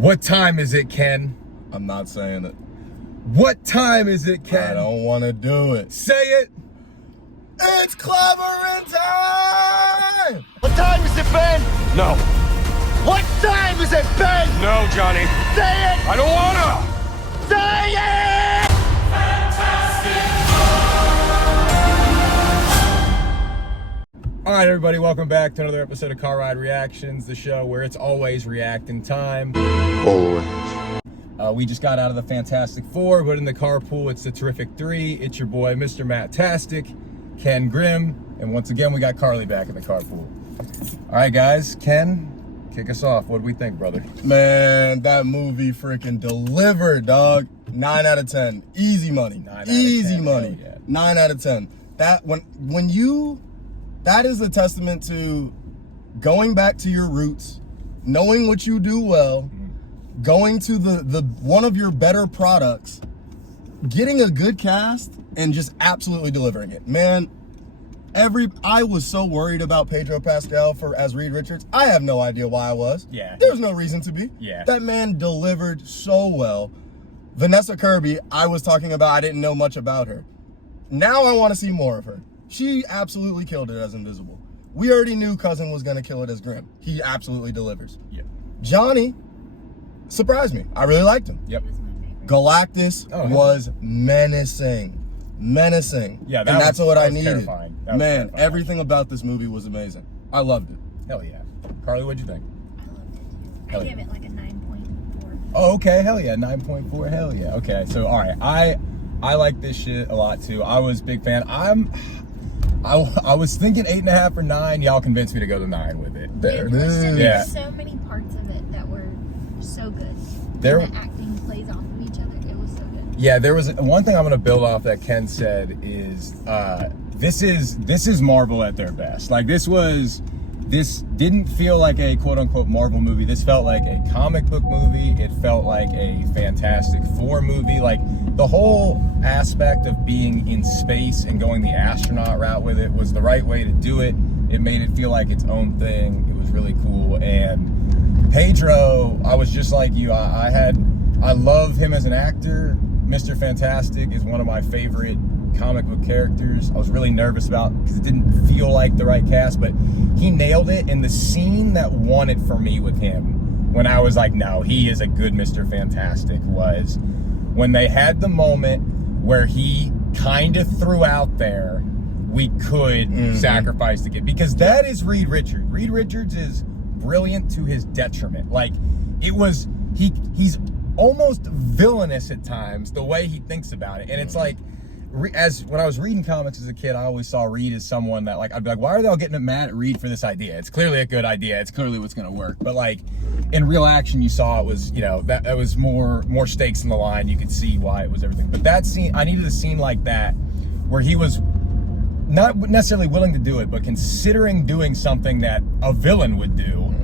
What time is it, Ken? I'm not saying it. What time is it, Ken? I don't want to do it. Say it. It's clobberin' time! What time is it, Ben? No. What time is it, Ben? No, Johnny. Say it! I don't wanna! Say it! All right, everybody, welcome back to another episode of Car Ride Reactions, the show where it's always reacting time. Always. We just got out of the Fantastic Four, but in the carpool, it's the Terrific Three. It's your boy, Mr. Matt-tastic, Ken Grimm, and once again, we got Carly back in the carpool. All right, guys, Ken, kick us off. What do we think, brother? Man, that movie freaking delivered, dog. 9 out of 10. Easy money. Easy money. Yeah. 9 out of 10. That is a testament to going back to your roots, knowing what you do well, going to the one of your better products, getting a good cast, and just absolutely delivering it. Man, I was so worried about Pedro Pascal as Reed Richards. I have no idea why I was. Yeah. There's no reason to be. Yeah. That man delivered so well. Vanessa Kirby, I was talking about, I didn't know much about her. Now I want to see more of her. She absolutely killed it as Invisible. We already knew Cousin was going to kill it as Grimm. He absolutely delivers. Yep. Johnny surprised me. I really liked him. Yep. Galactus was menacing. Yeah, that's what I needed. Terrifying. Man, everything about this movie was amazing. I loved it. Hell yeah. Carly, what'd you think? I loved it too. Hell I yeah. give it like a 9.4. Oh, okay. Hell yeah. 9.4. Hell yeah. Okay. So, all right. I like this shit a lot too. I was a big fan. I was thinking 8.5 or 9. Y'all convinced me to go to 9 with it. There it There's is. so many parts of it that were so good. There- And the acting plays off of each other. It was so good. Yeah, there was one thing I'm going to build off that Ken said is this is Marvel at their best. Like this didn't feel like a quote unquote Marvel movie. This felt like a comic book movie. It felt like a Fantastic Four movie. Like the whole aspect of being in space and going the astronaut route with it was the right way to do it. It made it feel like its own thing. It was really cool. And Pedro, I was just like you. I love him as an actor. Mr. Fantastic is one of my favorite comic book characters. I was really nervous about because it didn't feel like the right cast, but he nailed it. And the scene that won it for me with him, when I was like, no, he is a good Mr. Fantastic, was when they had the moment where he kind of threw out there, we could sacrifice the kid, because that is Reed Richards. Reed Richards is brilliant to his detriment. Like he's almost villainous at times the way he thinks about it. And it's like, as when I was reading comics as a kid, I always saw Reed as someone that, like, I'd be like, why are they all getting mad at Reed for this idea? It's clearly a good idea. It's clearly what's going to work. But like in real action, you saw it was, you know, that was more stakes in the line. You could see why it was everything. But that scene, I needed a scene like that where he was not necessarily willing to do it, but considering doing something that a villain would do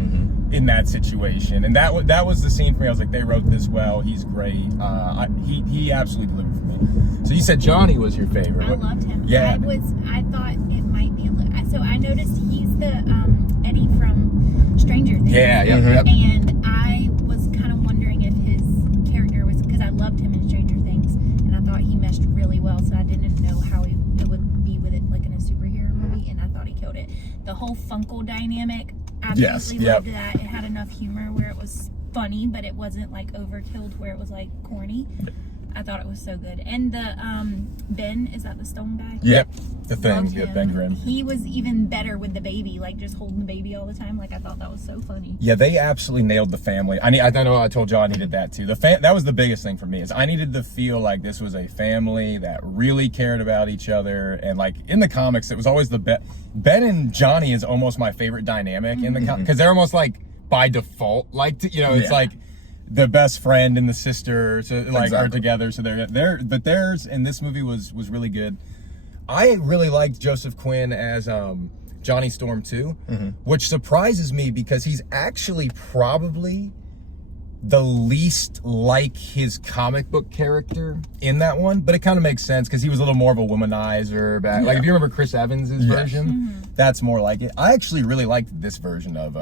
in that situation. And that was the scene for me. I was like, they wrote this well. He's great. He absolutely delivered for me. So you said Johnny was your favorite. I loved him. Yeah. I thought it might be a little. So I noticed he's the Eddie from Stranger Things. Yeah. And I was kind of wondering if his character was, because I loved him in Stranger Things, and I thought he meshed really well. So I didn't know how it would be with it, like in a superhero movie, and I thought he killed it. The whole Funkle dynamic. Absolutely loved that. It had enough humor where it was funny, but it wasn't like overkilled where it was like corny. I thought it was so good. And the Ben, is that the stone guy? Yep. The thing. Loved Yeah, him. Ben Grimm. He was even better with the baby, like just holding the baby all the time. Like I thought that was so funny. Yeah, they absolutely nailed the family. I know I told you I needed that too. That was the biggest thing for me, is I needed to feel like this was a family that really cared about each other. And like in the comics, it was always Ben and Johnny is almost my favorite dynamic in the because they're almost like by default, like it's like the best friend and the sister are together. So but theirs in this movie was really good. I really liked Joseph Quinn as Johnny Storm too, which surprises me because he's actually probably the least like his comic book character in that one, but it kind of makes sense because he was a little more of a womanizer. Like if you remember Chris Evans' version, that's more like it. I actually really liked this version of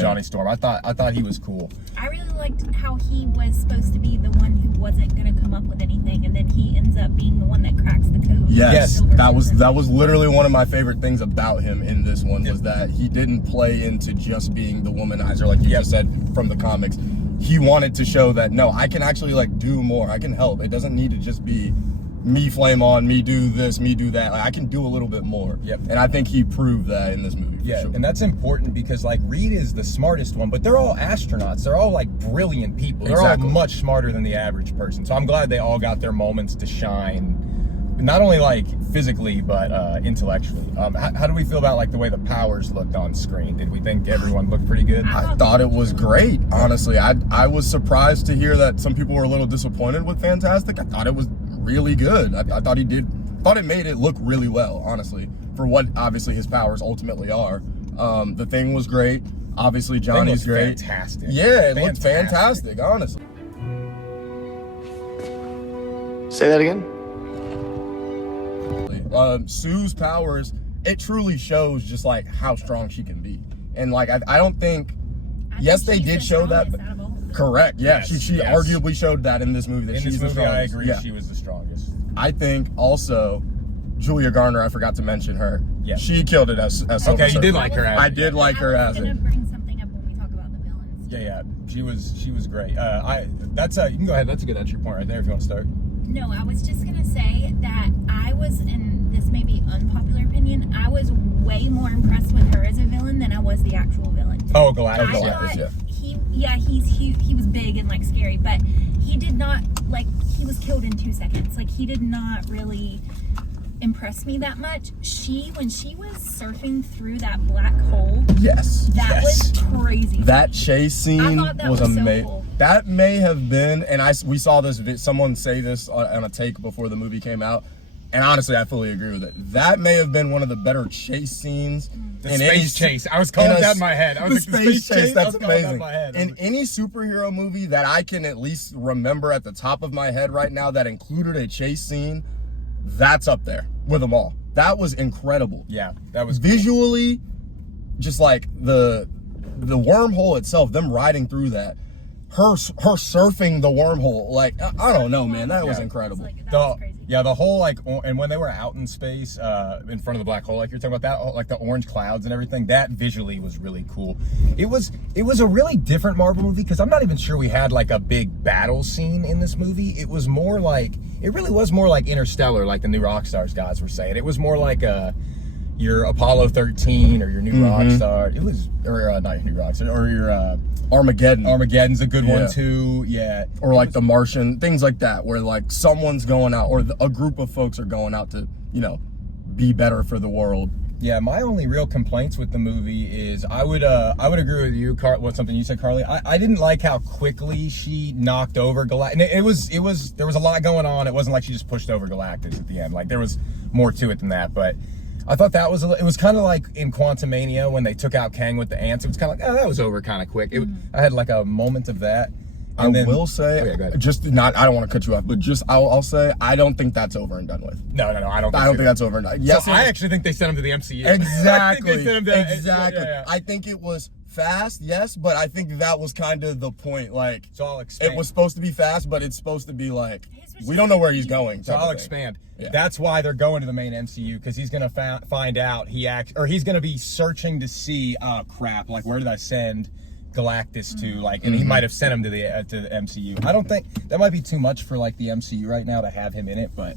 Johnny Storm. I thought he was cool. I really liked how he was supposed to be the one who wasn't going to come up with anything, and then he ends up being the one that cracks the code. Yes, that was literally one of my favorite things about him in this one, was that he didn't play into just being the womanizer like you just said from the comics. He wanted to show that, no, I can actually like do more. I can help. It doesn't need to just be me flame on, me do this, me do that. Like, I can do a little bit more. Yep. And I think he proved that in this movie. Yeah, sure. and that's important because like Reed is the smartest one, but they're all astronauts. They're all like brilliant people. They're all much smarter than the average person. So I'm glad they all got their moments to shine, not only like physically but intellectually. How do we feel about like the way the powers looked on screen? Did we think everyone looked pretty good? I thought it was great, honestly. I was surprised to hear that some people were a little disappointed with Fantastic. I thought it was really good. I thought it made it look really well, honestly, for what obviously his powers ultimately are. The Thing was great. Obviously Johnny's great. Fantastic. Yeah, it looked fantastic, honestly. Say that again? Sue's powers, it truly shows just like how strong she can be. And like I don't think, yes, they did show that. Correct. Yeah, she arguably showed that in this movie. That she's the strongest. I agree. Yeah. She was the strongest. I think also Julia Garner, I forgot to mention her. Yeah. She killed it as Silver Okay, you Surfer. did like her as I did like her as it. I'm gonna bring something up when we talk about the villains. Yeah. She was great. You can go ahead. That's a good entry point right there if you want to start. No, I was just gonna say that I was, and this may be unpopular opinion, I was way more impressed with her as a villain than I was the actual villain. Oh, Galactus. He was big and like scary, but he did not, like, he was killed in 2 seconds. Like, he did not really impress me that much. When she was surfing through that black hole, that was crazy. That chase scene was amazing. So cool. That may have been, and we saw this, someone say this on a take before the movie came out, and honestly, I fully agree with it. That may have been one of the better chase scenes. The space chase. I was calling that in my head. I was the space chase, that's amazing. That in any superhero movie that I can at least remember at the top of my head right now that included a chase scene, that's up there with them all. That was incredible. Yeah, that was visually, just like the wormhole itself, them riding through that, her surfing the wormhole, like I don't know, man, that was incredible. That was crazy. Yeah, the whole like, and when they were out in space, in front of the black hole, like you're talking about that, like the orange clouds and everything, that visually was really cool. It was a really different Marvel movie because I'm not even sure we had like a big battle scene in this movie. It was more like, it really was more like Interstellar, like the New Rockstars guys were saying. It was more like your Apollo 13 or your New Rockstar. It was, or not your New Rockstar, or your Armageddon. Armageddon's a good one too. Yeah. Or like The Martian, things like that, where like someone's going out, or a group of folks are going out to, be better for the world. Yeah, my only real complaints with the movie is I would agree with you, something you said, Carly. I didn't like how quickly she knocked over Galactus. There was a lot going on. It wasn't like she just pushed over Galactus at the end. Like there was more to it than that, but I thought that was it was kind of like in Quantumania when they took out Kang with the ants. It was kind of like, that was over kind of quick. I had like a moment of that. And I will say, I don't want to cut you off, but I'll say, I don't think that's over and done with. No, I don't think that's over and done. Yes, so I actually think they sent him to the MCU. Exactly. Exactly. I think it was fast, yes, but I think that was kind of the point. Like, so I'll expand. It was supposed to be fast, but it's supposed to be like, we don't know where he's going. So I'll expand. Yeah. That's why they're going to the main MCU, because he's going to find out he's going to be searching to see, oh crap, like where did I send Galactus to, like, and he might have sent him to the MCU. I don't think that might be too much for like the MCU right now to have him in it, but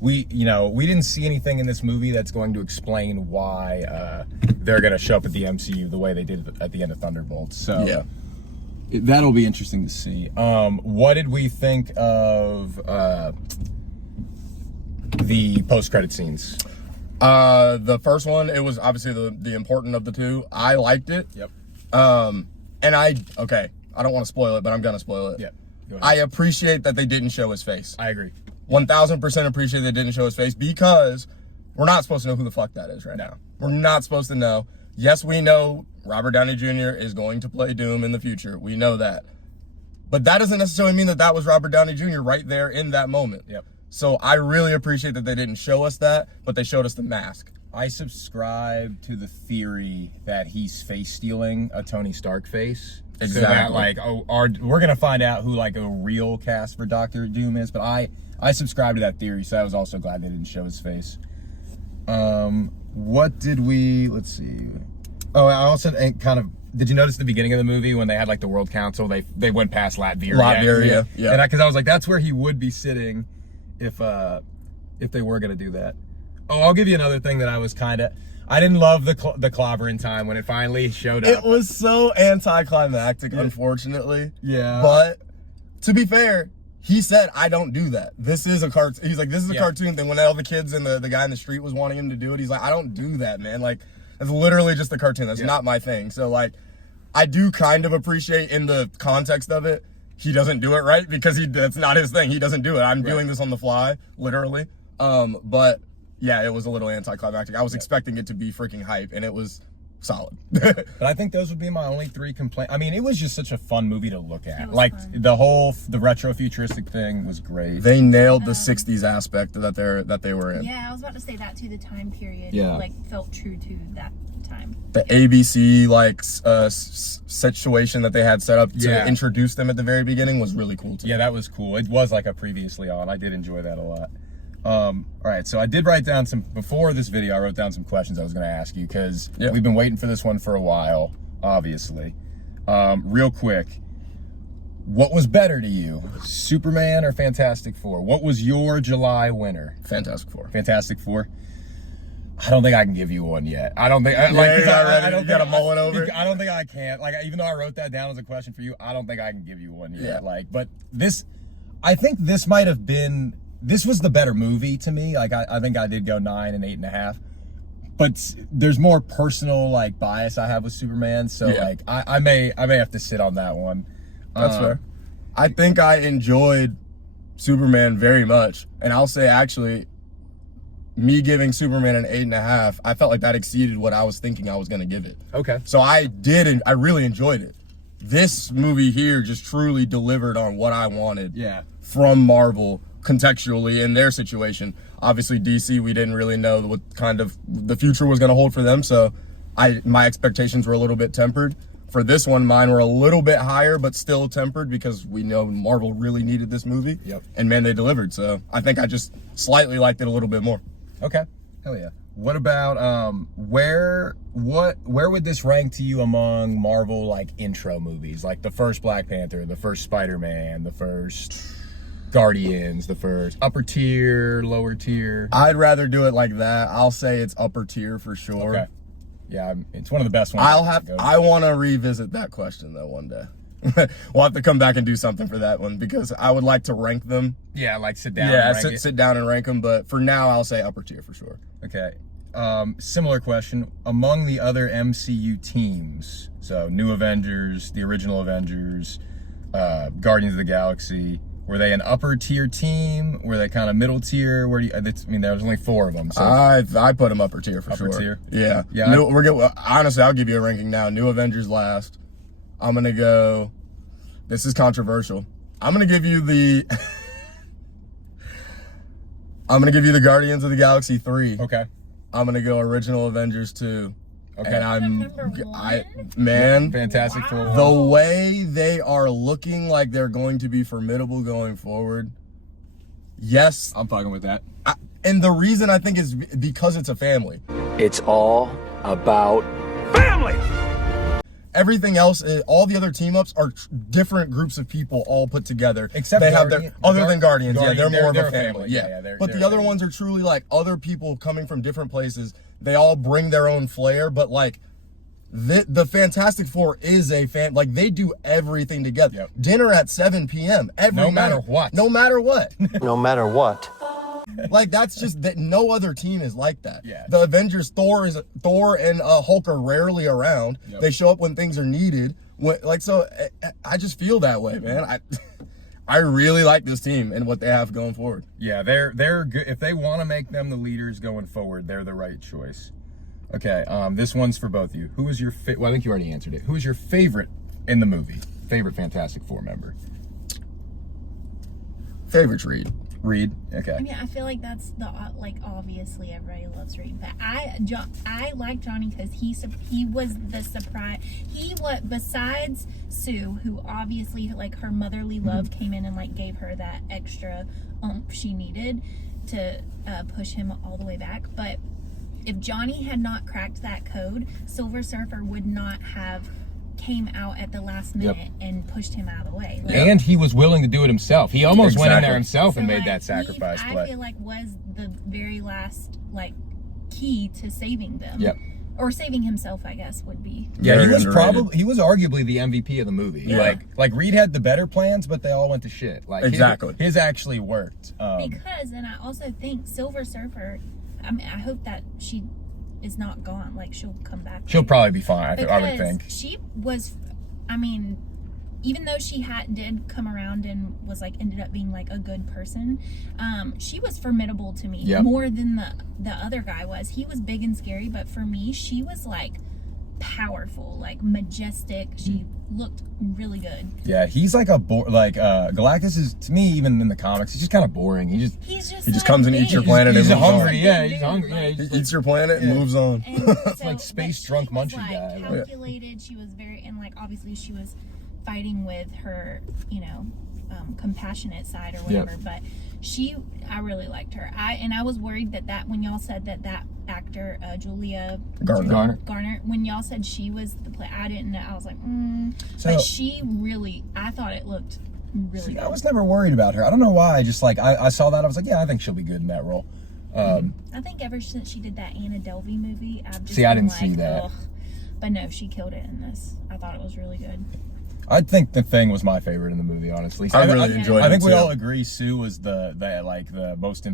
we didn't see anything in this movie that's going to explain why they're going to show up at the MCU the way they did at the end of Thunderbolts. So yeah, that'll be interesting to see. What did we think of the post-credit scenes? The first one, it was obviously the important of the two. I liked it. Yep. And I don't want to spoil it, but I'm gonna spoil it. Yeah. I appreciate that they didn't show his face. I agree. 1000% appreciate they didn't show his face, because we're not supposed to know who the fuck that is right now. We're not supposed to know. Yes, we know Robert Downey Jr. is going to play Doom in the future. We know that. But that doesn't necessarily mean that that was Robert Downey Jr. right there in that moment. Yep. So I really appreciate that they didn't show us that, but they showed us the mask. I subscribe to the theory that he's face stealing a Tony Stark face. Exactly. So that, like, we're gonna find out who like a real cast for Doctor Doom is, but I subscribe to that theory, so I was also glad they didn't show his face. What did we? Let's see. Oh, I also kind of. Did you notice the beginning of the movie when they had like the World Council? They went past Latveria. Yeah. And because I was like, that's where he would be sitting if they were gonna do that. Oh, I'll give you another thing that I was kind of. I didn't love the clobbering time when it finally showed up. It was so anticlimactic, unfortunately. Yeah. But to be fair, he said, I don't do that. This is a cartoon. He's like, this is a cartoon thing. When all the kids and the guy in the street was wanting him to do it, he's like, I don't do that, man. Like, it's literally just a cartoon. That's not my thing. So, like, I do kind of appreciate in the context of it, he doesn't do it right because that's not his thing. He doesn't do it. I'm doing this on the fly, literally. But yeah, it was a little anticlimactic. I was expecting it to be freaking hype, and it was solid. But I think those would be my only 3 complaints. I mean, it was just such a fun movie to look at. Like, fun. the retro futuristic thing was great. They nailed the 60s aspect that they were in. Yeah, I was about to say that too. The time period, Yeah. like, felt true to that time. The ABC like situation that they had set up to introduce them at the very beginning was really cool too. Yeah, that was cool. It was like a previously on. I did enjoy that a lot. All right, so I did write down before this video, I wrote down some questions I was going to ask you because we've been waiting for this one for a while, obviously. Real quick, what was better to you, Superman or Fantastic Four? What was your July winner? Fantastic Four. Fantastic Four? I don't think I can give you one yet. I don't think I gotta mull it over. I don't think I can. Like, even though I wrote that down as a question for you, I don't think I can give you one yet. Yeah. Like, but I think this might have been. This was the better movie to me. Like, I think I did go 9 and 8.5. But there's more personal like bias I have with Superman, so like I may have to sit on that one. That's fair. I think I enjoyed Superman very much, and I'll say actually, me giving Superman an 8.5, I felt like that exceeded what I was thinking I was gonna give it. Okay. So I did, and I really enjoyed it. This movie here just truly delivered on what I wanted. Yeah. From Marvel contextually in their situation. Obviously DC, we didn't really know what kind of the future was going to hold for them, so my expectations were a little bit tempered. For this one, mine were a little bit higher but still tempered because we know Marvel really needed this movie. Yep. And man, they delivered. So I think I just slightly liked it a little bit more. Okay. Hell yeah. What about where would this rank to you among Marvel like intro movies? Like the first Black Panther, the first Spider-Man, the first Guardians, the first upper tier, lower tier? I'd rather do it like that. I'll say it's upper tier for sure. Okay. Yeah, it's one of the best ones. I want to revisit that question though one day. We'll have to come back and do something for that one because I would like to rank them. Yeah, like sit down. Yeah, and rank sit down and rank them. But for now, I'll say upper tier for sure. Okay. Similar question. Among the other MCU teams, so New Avengers, the original Avengers, Guardians of the Galaxy, were they an upper tier team? Were they kind of middle tier? Where do you? I mean, there was only 4 of them. So I put them upper tier for sure. Upper tier. Yeah. Yeah. Honestly, I'll give you a ranking now. New Avengers last. I'm gonna go. This is controversial. I'm gonna give you the. I'm gonna give you the Guardians of the Galaxy 3. Okay. I'm gonna go original Avengers 2. Okay. And Number Fantastic Four. the way they are looking like they're going to be formidable going forward. Yes, I'm fucking with that. and the reason I think is because it's a family. It's all about family. Everything else, all the other team ups are different groups of people all put together. Except they have Guardian- other than Guardians. Yeah, they're more of they're a family. Yeah, they're but the other ones are truly like other people coming from different places. They all bring their own flair, but like the Fantastic Four is a fan. Like they do everything together. Yep. Dinner at 7 p.m. every No night. matter what. No matter what. No matter what. Like that's just that no other team is like that. Yeah. The Avengers, Thor and Hulk are rarely around. Yep. They show up when things are needed. I just feel that way, man. I really like this team and what they have going forward. Yeah, they're good. If they want to make them the leaders going forward, they're the right choice. Okay, this one's for both of you. Who was your well, I think you already answered it. Who was your favorite in the movie? favorite Fantastic Four member? Favorite's Reed. Reed. Okay. I mean, I feel like that's the like obviously everybody loves Reed, but I like Johnny because he was the surprise. He what besides Sue, who obviously like her motherly love came in and like gave her that extra oomph she needed to push him all the way back. But if Johnny had not cracked that code, Silver Surfer would not have came out at the last minute and pushed him out of the way. Like, And he was willing to do it himself. He almost went in there himself and so, made like, that sacrifice I play. feel like was the very last like key to saving them. Yep. Or saving himself, I guess, would be. Yeah, Very he was underrated. he was arguably the MVP of the movie. Yeah. Like Reed had the better plans, but they all went to shit. Like Exactly. his actually worked. Because, and I also think Silver Surfer, I mean, I hope that she is not gone. Like, she'll come back. She'll probably be fine, I would Because think. she was, I mean, even though she did come around and was like ended up being like a good person, she was formidable to me more than the other guy was. He was big and scary, but for me, she was like powerful, like majestic. She looked really good. Yeah, he's like Galactus is, to me, even in the comics, he's just kind of boring. He just comes and eats your planet He's and moves on. hungry. Yeah, he's hungry. Yeah, He eats your planet and moves on. And so, like space but drunk she was, munchie like, guy. Calculated. She was very, and like obviously she was fighting with her, compassionate side or whatever. But I really liked her. I was worried that when y'all said that actor Julia Garner, when y'all said she was the play, I didn't know. I was like, So- but she really, I thought it looked really good. I was never worried about her. I don't know why. I just I saw that. I was like, yeah, I think she'll be good in that role. I think ever since she did that Anna Delvey movie, I've just I been didn't see that. Ugh. But no, she killed it in this. I thought it was really good. I think The Thing was my favorite in the movie, honestly. I really enjoyed it. I think we too. all agree Sue was the most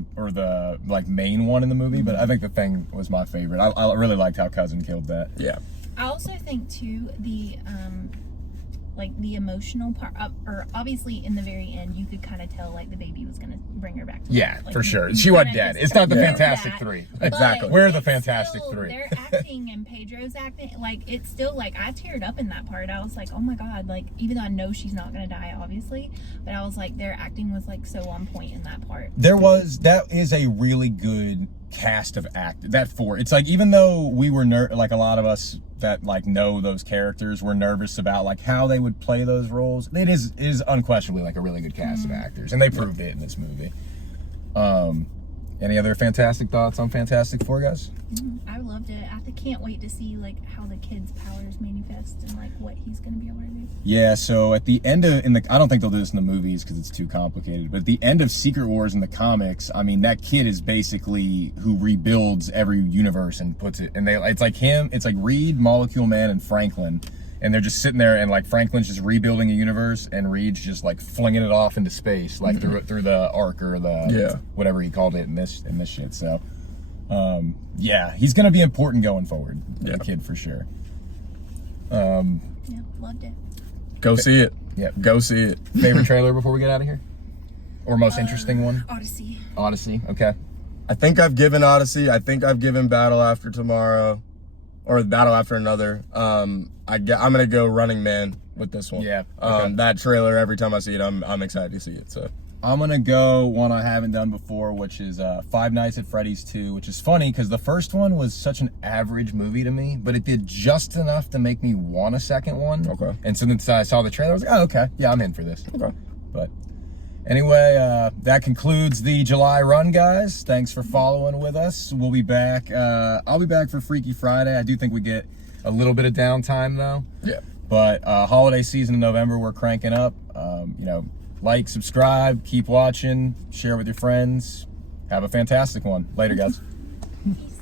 main one in the movie, but I think The Thing was my favorite. I really liked how Cousin killed that. Yeah. I also think too the emotional part, or obviously in the very end, you could kind of tell like the baby was gonna bring her back to Yeah, life. Like, for sure. you She wasn't kinda dead. just It's not the know Fantastic that. Three. Exactly. But We're the it's Fantastic still, Three. Their acting and Pedro's acting, like it's still like I teared up in that part. I was like, oh my god, like even though I know she's not gonna die, obviously, but I was like, their acting was like so on point in that part. That is a really good cast of actors. It's like, even though we were like a lot of us that like know those characters were nervous about like how they would play those roles, it is unquestionably like a really good cast of actors, and they proved it in this movie. Any other fantastic thoughts on Fantastic Four, guys? I loved it. I can't wait to see like how the kid's powers manifest and like what he's gonna be able to do. Yeah, so at the end of I don't think they'll do this in the movies because it's too complicated, but at the end of Secret Wars in the comics, I mean, that kid is basically who rebuilds every universe and puts it, and it's like him, it's like Reed, Molecule Man, and Franklin, and they're just sitting there, and like Franklin's just rebuilding a universe, and Reed's just like flinging it off into space, like through the arc or the whatever he called it in this shit. So yeah, he's gonna be important going forward. The kid for sure. Yeah, loved it. Go see it. Yeah, Go see it. favorite trailer before we get out of here, or most interesting one? Odyssey. Okay. I think I've given Odyssey. I think I've given Battle After Tomorrow, or Battle After Another. I'm gonna go Running Man with this one. Yeah. Okay. That trailer, every time I see it, I'm excited to see it. So I'm gonna go one I haven't done before, which is Five Nights at Freddy's 2, which is funny because the first one was such an average movie to me, but it did just enough to make me want a second one. Okay. And so then I saw the trailer, I was like, oh, okay, yeah, I'm in for this. okay. But anyway, that concludes the July run, guys. Thanks for following with us. We'll be back. I'll be back for Freaky Friday. I do think we get a little bit of downtime though. Yeah. But holiday season in November, we're cranking up. Like, subscribe, keep watching, share with your friends. Have a fantastic one. Later, guys. Peace.